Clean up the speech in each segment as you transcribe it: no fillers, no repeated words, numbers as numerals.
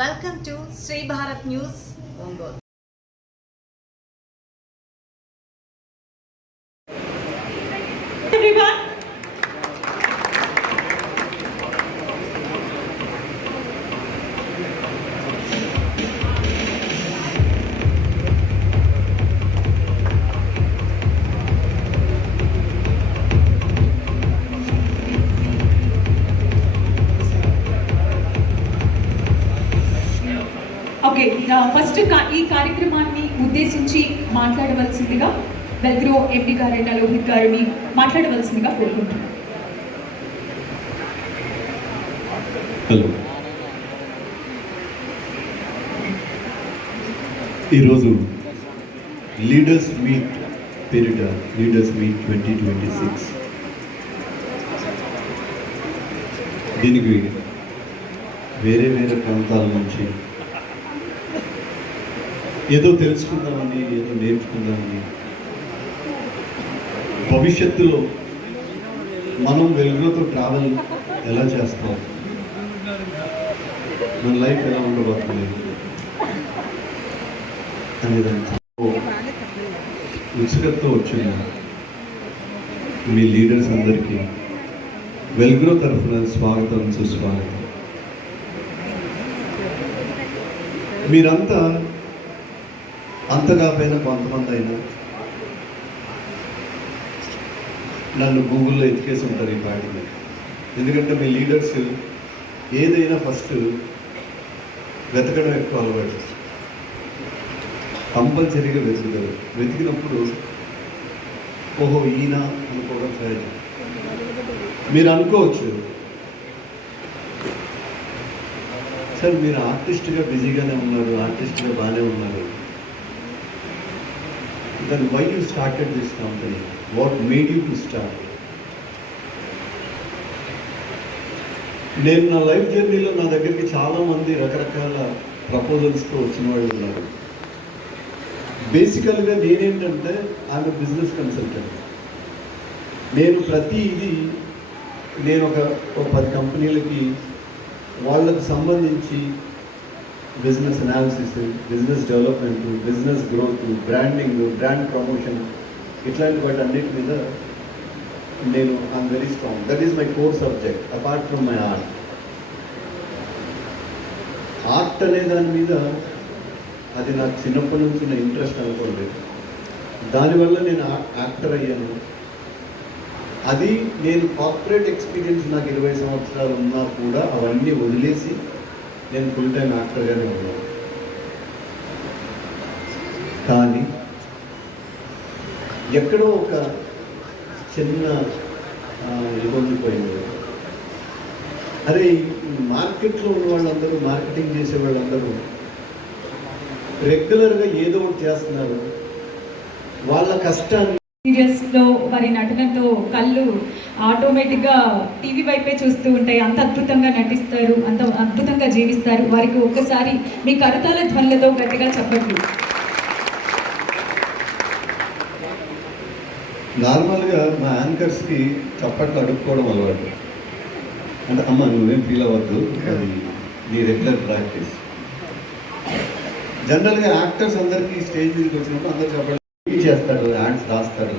Welcome to Shri Bharat news Ongole. Okay, first ఈ కార్యక్రమాన్ని ఉద్దేశించి మాట్లాడవలసిందిగా వెల్గ్రో ఎండి గారైన లోహిత్ గారిని మాట్లాడవలసిందిగా కోరుకుంటున్నాను. హలో, ఈరోజు లీడర్స్ మీట్ పేరిట లీడర్స్ మీట్ 2026 దీనికి వేరే వేరే ప్రాంతాల నుంచి ఏదో తెలుసుకుందామని, ఏదో నేర్చుకుందామని, భవిష్యత్తులో మనం వెలుగుతో ట్రావెల్ ఎలా చేస్తాం, మన లైఫ్ ఎలా ఉండబోతుంది అనేదాన్ని ఉత్సుకతతో వచ్చిన మీ లీడర్స్ అందరికీ వెల్గ్రో తరఫున స్వాగతం, సుస్వాగతం. మీరంతా అంతగా పైన కొంతమంది అయినా నన్ను గూగుల్లో ఎతికేసి ఉంటారు ఈ పాటి మీద. ఎందుకంటే మీ లీడర్స్ ఏదైనా ఫస్ట్ వెతకడం ఎక్కువ అలవాటు, కంపల్సరీగా వెతుకుతారు. వెతికినప్పుడు ఓహో ఈయన అనుకోవడం సహజం. మీరు అనుకోవచ్చు, సార్ మీరు ఆర్టిస్ట్గా బిజీగానే ఉన్నారు, ఆర్టిస్ట్గా బాగానే ఉన్నారు, then why you started this company? What made you to start? నేను నా లైఫ్ జర్నీలో నా దగ్గరికి చాలామంది రకరకాల ప్రపోజల్స్తో వచ్చిన వాళ్ళు ఉన్నారు. బేసికల్గా నేనేంటంటే ఆమె బిజినెస్ కన్సల్టెంట్. నేను ఒక 10 కంపెనీలకి వాళ్ళకు సంబంధించి business analysis, business development, business growth, branding, brand promotion, ఇట్లాంటి వాటి అన్నిటి మీద నేను I'm very strong. That is my core subject apart from my art. Art అనే దాని మీద అది నాకు చిన్నప్పటి నుంచి నా ఇంట్రెస్ట్ అనుకోండి. దానివల్ల నేను యాక్టర్ అయ్యాను. అది నేను కార్పొరేట్ ఎక్స్పీరియన్స్ నాకు 20 సంవత్సరాలు ఉన్నా కూడా అవన్నీ వదిలేసి నేను ఫుల్ టైం యాక్టర్గానే ఉన్నాను. కానీ ఎక్కడో ఒక చిన్న ఇబ్బందిపోయింది. అరే మార్కెట్లో ఉన్న వాళ్ళందరూ, మార్కెటింగ్ చేసే వాళ్ళందరూ రెగ్యులర్గా ఏదో ఒకటి చేస్తున్నారు. వాళ్ళ కష్టాన్ని సీరియల్స్లో వారి నటనతో కళ్ళు ఆటోమేటిక్గా టీవీ వైపే చూస్తూ ఉంటాయి. అంత అద్భుతంగా నటిస్తారు, అంత అద్భుతంగా జీవిస్తారు. వారికి ఒక్కసారి మీ కరతాళ ధ్వనులతో గట్టిగా చెప్పండి. నార్మల్గా మా యాంకర్స్కి చప్పట్లు అడుక్కోవడం అలవాటు. అంటే అమ్మ నువ్వేం ఫీల్ అవ్వద్దు, అది నీ రెగ్యులర్ ప్రాక్టీస్. జనరల్గా యాక్టర్స్ అందరికీ స్టేజ్ మీదకి వచ్చినప్పుడు అందరు చప్పట్లు చేస్తాడు, యాడ్స్ రాస్తాడు.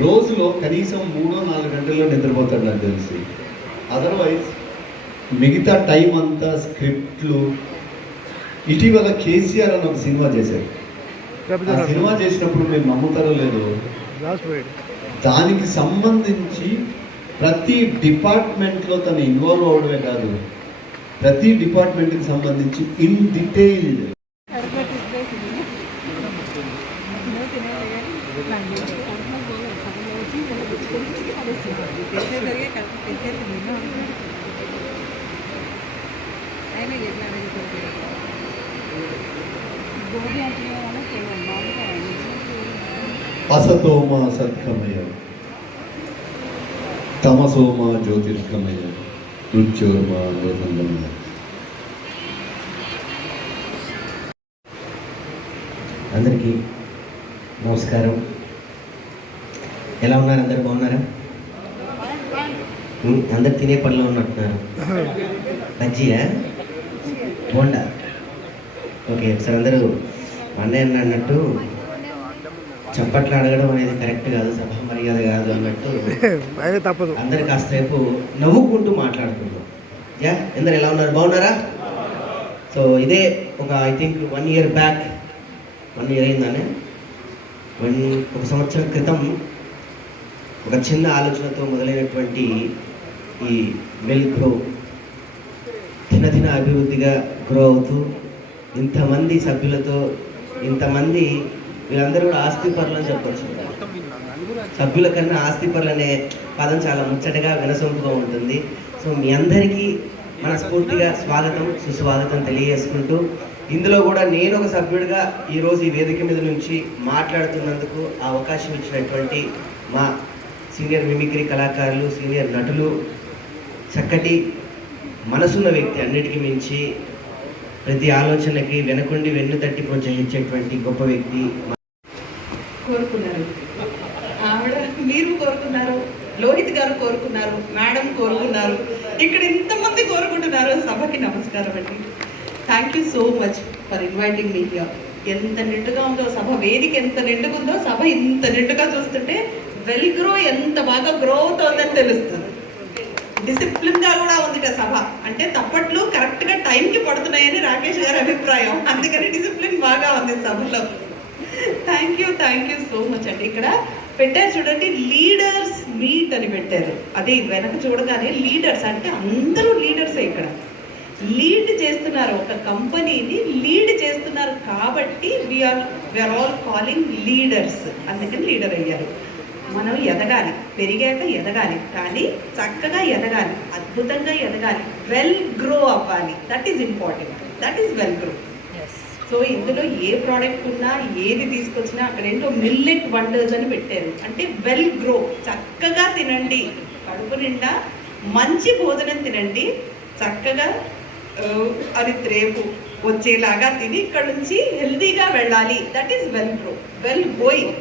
రోజులో కనీసం 3-4 గంటల్లో నిద్రపోతాడు నాకు తెలిసి. అదర్వైజ్ మిగతా టైం అంతా స్క్రిప్ట్లు. ఇటీవల కేసీఆర్ అని ఒక సినిమా చేశారు. ఆ సినిమా చేసినప్పుడు మీరు నమ్ముతారో లేదో, దానికి సంబంధించి ప్రతి డిపార్ట్మెంట్లో తను ఇన్వాల్వ్ అవడమే కాదు, ప్రతి డిపార్ట్మెంట్కి సంబంధించి ఇన్ డీటెయిల్డ్ అసతోమ సత్కమయ తమసోమ జ్యోతిర్గమయ మృత్యోర్మ లోకంగమయ. అందరికీ నమస్కారం. ఎలా ఉన్నారు? అందరు బాగున్నారా? అందరు తినే పనిలో ఉన్నట్టున్నారు. బజ్జీయా? బోండా. ఓకే, ఒకసారి అందరూ అన్నయ్య అన్నట్టు చప్పట్లు అడగడం అనేది కరెక్ట్ కాదు, సభ మర్యాద కాదు అన్నట్టు తప్పదు. అందరు కాసేపు నవ్వుకుంటూ మాట్లాడుకుందాం. యా, అందరు ఎలా ఉన్నారు? బాగున్నారా? సో ఇదే ఒక I think 1 year back, 1 year అయిందానే, ఒక సంవత్సరం క్రితం ఒక చిన్న ఆలోచనతో మొదలైనటువంటి ఈ వెల్ గ్రో దినదిన అభివృద్ధిగా గ్రో అవుతూ ఇంతమంది సభ్యులతో, ఇంతమంది వీళ్ళందరూ కూడా ఆస్తిపరులు అని చెప్పవచ్చు. సభ్యుల కన్నా ఆస్తిపరులు అనే పదం చాలా ముచ్చటగా వినసొంపుగా ఉంటుంది. సో మీ అందరికీ మనస్ఫూర్తిగా స్వాగతం, సుస్వాగతం తెలియజేసుకుంటూ, ఇందులో కూడా నేను ఒక సభ్యుడిగా ఈరోజు ఈ వేదిక మీద నుంచి మాట్లాడుతున్నందుకు ఆ అవకాశం ఇచ్చినటువంటి మా సీనియర్ మిమిక్రీ కళాకారులు, సీనియర్ నటులు, చక్కటి మనసున్న వ్యక్తి, అన్నిటికీ మించి ప్రతి ఆలోచనకి వెనకుండి వెన్ను తట్టి ప్రోత్సహించేటువంటి గొప్ప వ్యక్తి. కోరుకున్నారు, ఆవిడ మీరు కోరుకున్నారు, లోహిత్ గారు కోరుకున్నారు, మేడం కోరుకున్నారు, ఇక్కడ ఇంతమంది కోరుకుంటున్నారు. సభకి నమస్కారం అండి. Thank you so much for inviting me here. ఎంత నిండుగా ఉందో సభ, వేదిక ఎంత నిండుగా ఉందో సభ ఇంత నిండుగా చూస్తుంటే వెల్ గ్రో ఎంత బాగా గ్రో అవుతుందని తెలుస్తుంది. డిసిప్లిన్గా కూడా ఉంది సభ. అంటే తప్పట్లు కరెక్ట్గా టైంకి పడుతున్నాయని రాకేష్ గారి అభిప్రాయం. అందుకని డిసిప్లిన్ బాగా ఉంది సభలో. థ్యాంక్ యూ సో మచ్ అండి. ఇక్కడ పెట్టారు చూడండి, లీడర్స్ మీట్ అని పెట్టారు. అదే వెనక చూడగానే లీడర్స్ అంటే అందరూ లీడర్సే. ఇక్కడ లీడ్ చేస్తున్నారు, ఒక కంపెనీని లీడ్ చేస్తున్నారు కాబట్టి వీఆర్ ఆల్ కాలింగ్ లీడర్స్. అందుకని లీడర్ అయ్యారు. మనం ఎదగాలి, పెరిగాక ఎదగాలి, కానీ చక్కగా ఎదగాలి, అద్భుతంగా ఎదగాలి, వెల్ గ్రో అవ్వాలి. That is important, that is well grow. So ఇందులో ఏ ప్రోడక్ట్ ఉన్నా, ఏది తీసుకొచ్చినా అక్కడ ఏంటో మిల్లెట్ వండర్స్ అని పెట్టారు. అంటే వెల్ గ్రో, చక్కగా తినండి, కడుపు నిండా మంచి భోజనం తినండి, చక్కగా అది రేపు వచ్చేలాగా తిని ఇక్కడ నుంచి హెల్తీగా వెళ్ళాలి. That is well grow, well going.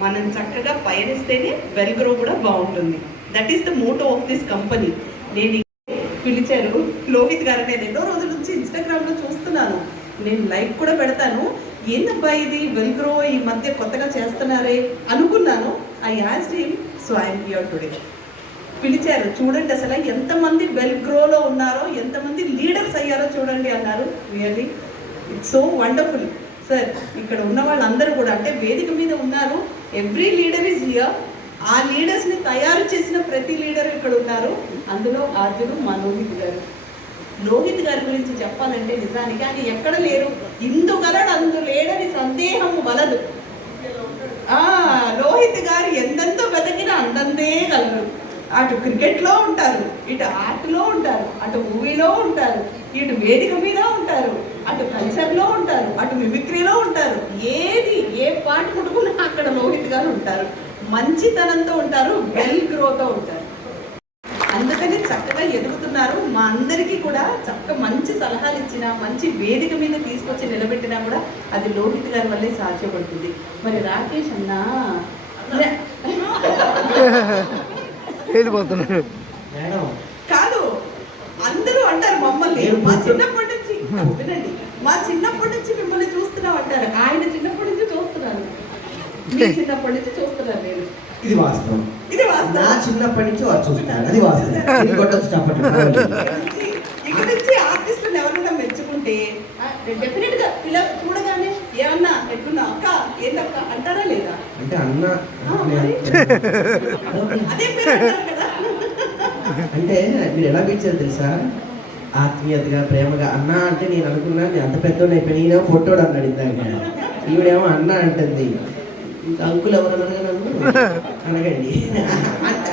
మనం చక్కగా పయనిస్తేనే వెల్ గ్రో కూడా బాగుంటుంది. That is the motto of this company. నేను పిలిచారు లోహిత్ గారు, నేను ఎన్నో రోజుల నుంచి ఇన్స్టాగ్రామ్లో చూస్తున్నాను, నేను లైక్ కూడా పెడతాను. ఏందబ్బా ఇది వెల్ గ్రో ఈ మధ్య కొత్తగా చేస్తున్నారే అనుకున్నాను. I asked him, so I'm here today. పిలిచారు, చూడండి అసలు ఎంతమంది వెల్ గ్రోలో ఉన్నారో, ఎంతమంది లీడర్స్ అయ్యారో చూడండి అన్నారు. Really it's so wonderful sir. ఇక్కడ ఉన్న వాళ్ళందరూ కూడా అంటే వేదిక మీద ఉన్నారు. Every leader is here. ఆ లీడర్స్ని తయారు చేసిన ప్రతి లీడర్ ఇక్కడ ఉన్నారు. అందులో ఆర్జును మా లోహిత్ గారు. లోహిత్ గారి గురించి చెప్పాలంటే నిజానికి ఆయన ఎక్కడ లేరు, ఇందుగలడు అందు లేడని సందేహం వలదు. లోహిత్ గారు ఎందెంతో వెతకినా అందందే గలరు. అటు క్రికెట్లో ఉంటారు, ఇటు ఆర్ట్లో ఉంటారు, అటు మూవీలో ఉంటారు, ఇటు వేదిక మీద ఉంటారు, అటు కల్చర్లో ఉంటారు, అటు మిమిక్రీలో ఉంటారు. ఏది ఏ పాట ముట్టుకున్నా అక్కడ లోహిత్ గారు ఉంటారు. మంచితనంతో ఉంటారు, వెల్ గ్రోతో ఉంటారు. అందుకని చక్కగా ఎదుగుతున్నారు. మా అందరికీ కూడా చక్కగా మంచి సలహాలు ఇచ్చినా, మంచి వేదిక మీద తీసుకొచ్చి నిలబెట్టినా కూడా అది లోహిత్ గారి వల్లే సాధ్యపడుతుంది. మరి రాకేష్ అన్నా కాదు, అందరూ అంటారు మమ్మల్ని, మా చిన్నప్పటి నుంచి వినండి, మా చిన్నప్పటి నుంచి మిమ్మల్ని చూస్తున్నాం అంటారు. ఆయన చిన్నప్పటి నుంచి చూస్తున్నాను, మీ చిన్నప్పటి నుంచి చూస్తున్నాను నేను. ఇది వాస్తవం, ఇది వాస్తవం. నా చిన్నప్పటి నుంచి వారు చూస్తాను, అది వాస్తవం. ఇక్కడ నుంచి ఆర్టిస్టులను ఎవరైనా మెచ్చుకుంటే డెఫినెట్ గా పిల్లలు చూడగానే ఏమన్నా ఎట్లున్నా అక్క ఏందక్క అంటారా లేదా? అంటే అన్న అదే పేరు అంటారు కదా. అంటే మీరు ఎలా పిలిచారు తెలుసా? ఆత్మీయతగా, ప్రేమగా. అన్న అంటే నేను అనుకున్నా నేను అంత పెద్ద అయిపోయి, నేనేమో ఫోటోడు అన్నాడు ఇందాక, ఈవిడేమో అన్న అంటుంది. ఇంకా అంకుల్ ఎవరు అన్నారు నన్ను అనగండి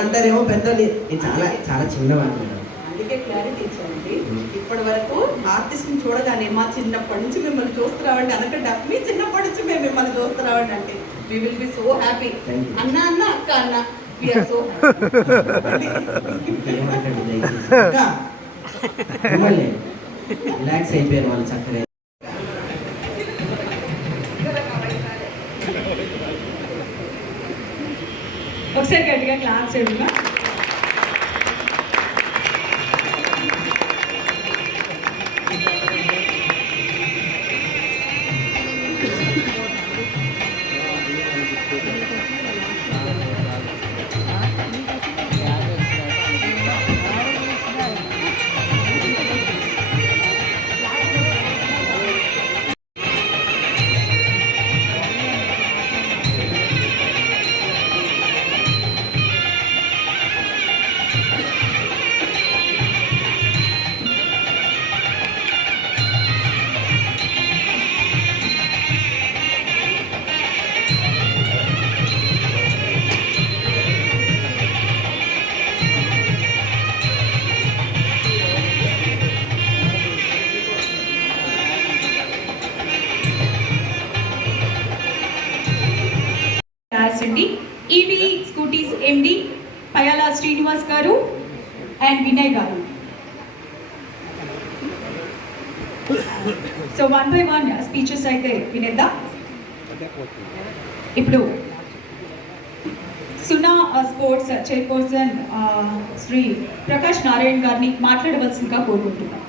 అంటారేమో పెద్ద. నేను చాలా చాలా చిన్నవాడిని మేడం. అందుకే క్లారిటీ ఇచ్చానండి. ఇప్పటి వరకు ఆర్టిస్ట్ని చూడగానే మా చిన్నప్పటి నుంచి మిమ్మల్ని చూస్తున్నామండి అనకుండా, మీ చిన్నప్పటి నుంచి మేము మిమ్మల్ని చూస్తున్నామండి అంటే we will be so happy. అన్న అన్న అక్క అన్న వీఆర్ సో రిలాక్స్ అయిపోయారు వాళ్ళు చక్కగా. ఒకసారి గట్టిగా క్లాప్స్ ఇవ్వగా. ఎండి పయాల శ్రీనివాస్ గారు అండ్ వినయ్ గారు. సో 1 by 1 స్పీచెస్ అయితే వినేద్దాం. ఇప్పుడు సునా స్పోర్ట్స్ చైర్పర్సన్ శ్రీ ప్రకాష్ నారాయణ్ గారిని మాట్లాడవలసిందిగా కోరుకుంటున్నాం.